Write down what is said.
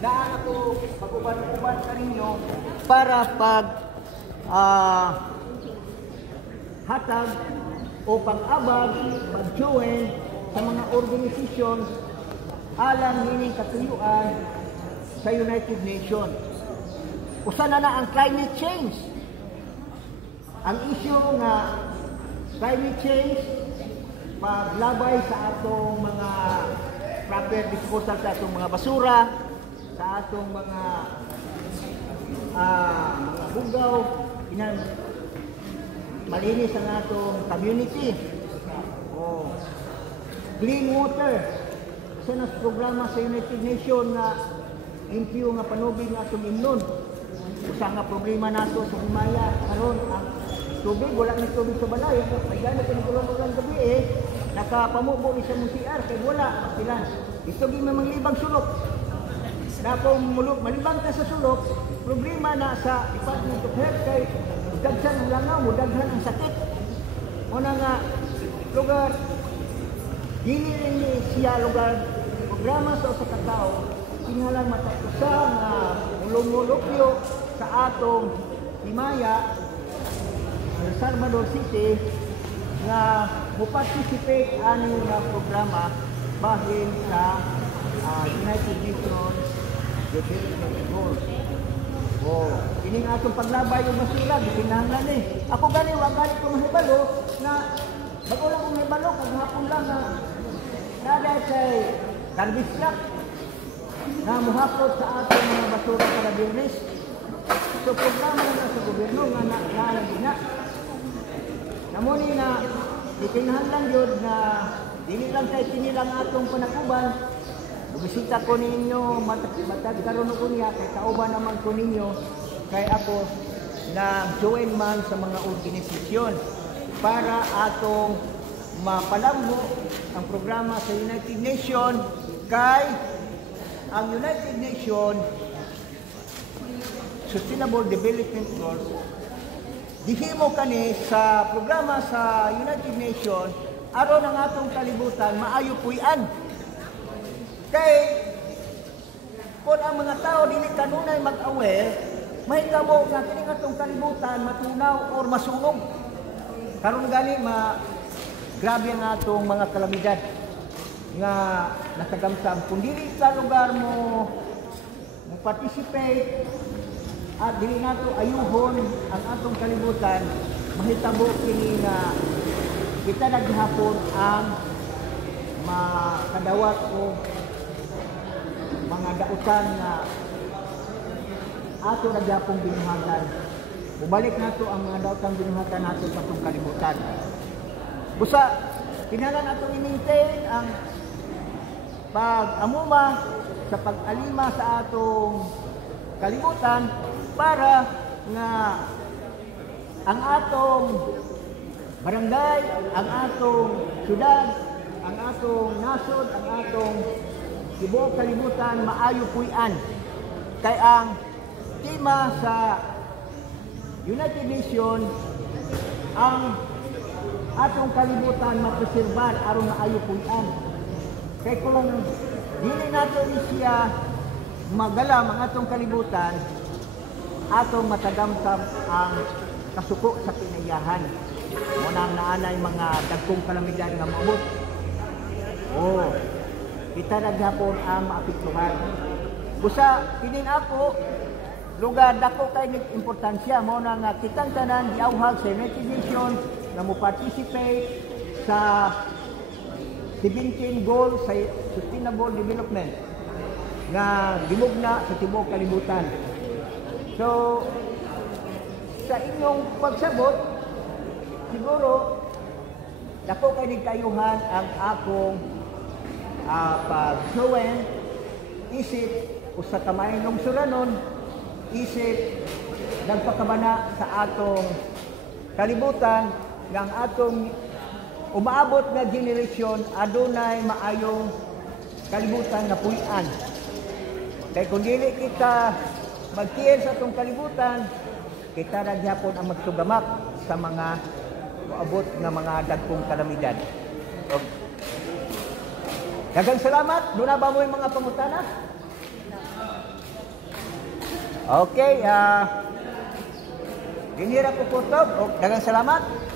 daan ako pag-uban-uban sa ninyo para pag hatag o pag-abag, pag-join sa mga organisasyon alang hining katuyuan sa United Nations. Usa na ang climate change. Ang issue nga climate change, paglabay sa atong mga proper disposal sa atong mga basura, sa atong mga bugaw, malinis ang atong community. Clean water. Isa na programa sa United Nations na impyo nga panubig nga atong imnon. Usa nga problema nato sa Himaya karon ang tubig, wala na tubig sa balay. May gana pinagulong-ulong gabi nakapamubo ni sa CR kay wala silan. Ito gi manglibang sulok. Na kung malibang ka sa sulok, problema na sa Department of Health kay daghan ang langaw, daghan ang sakit. Una nga lugar dili ni siya lugar programa sa usa ka tawo kinahanglan matapusa nga mulumulupyo sa atong Himaya sa Salvador City nga mo-participate ani nga programa bahin sa United Nations Development Goals. Kining atong paglabay og basura gikinahanglan ni. Ako gani wa gani ko mahibalo na bago lang ko mahibalo kag hapon lang na nada kay garbage truck na muhapot sa atong mga basura para Birnis. So programa na sa gobyerno nga naalagin na. Namuni na gikinahanglan yun na dili lang kay tinilang atong panakuban. Bumisita ko ninyo, matag karon ko niya kay kauban naman ko ninyo kay ako na join man sa mga organisasyon para atong mapalambo ang programa sa United Nations kay ang United Nations Sustainable Development Goals dihimo kani sa programa sa United Nations aron ang atong kalibutan maayo puy-an. Kay kung ang mga tao dili kanunay mag-aware, mahitabo nga kini atong kalibutan matunaw or masunog. Karon gani grabe ang atong mga kalamidad nga nakagamsam. Kung dili sa lugar mo participate at dili nato ayuhon ang atong kalibutan, mahitabo kini nga kita naghapon ang makadawat o mga dautan na ato naghapon binuhatan. Bumalik nato ang mga dautang binuhatan nato sa atong kalibutan. Busa kinahanglan nato i-maintain ang pag-amuma sa pag-alima sa atong kalibutan para nga ang atong barangay, ang atong syudad, ang atong nasod, ang atong tibuok kalibutan maayo puy-an. Kay ang tema sa United Nations ang atong kalibutan mapreserbar aron maayo puy-an. Kay kung dili nato ni siya magalam ang atong kalibutan, atong matagamtam ang kasuko sa pinayahan. Munang naanay mga dagkong kalamidad nga maabot. Kita naghapon ang maapektuhan. Busa kinin ako lugar dako kay importansya mo na nga kitang tanan giawhag sa United Nations na mo participate sa 17 goals sa Sustainable Development nga gimugna sa tibuok kalibutan. So sa inyong pagsabot siguro dako kay nigkayuhan ang akong pag-join isip usa ka maayong suranon isip nagpakabana sa atong kalibutan nga ang atong umaabot nga generasyon adunay maayong kalibutan na puy-an. Kay kung dili kita magtiil sa atong kalibutan, kita ra gyapon ang magsugamak sa mga moabot nga mga dagkong kalamidad. Daghang salamat. Doon na ba mo yung mga pangutana? Okay, ginira ko po to. Dagang salamat.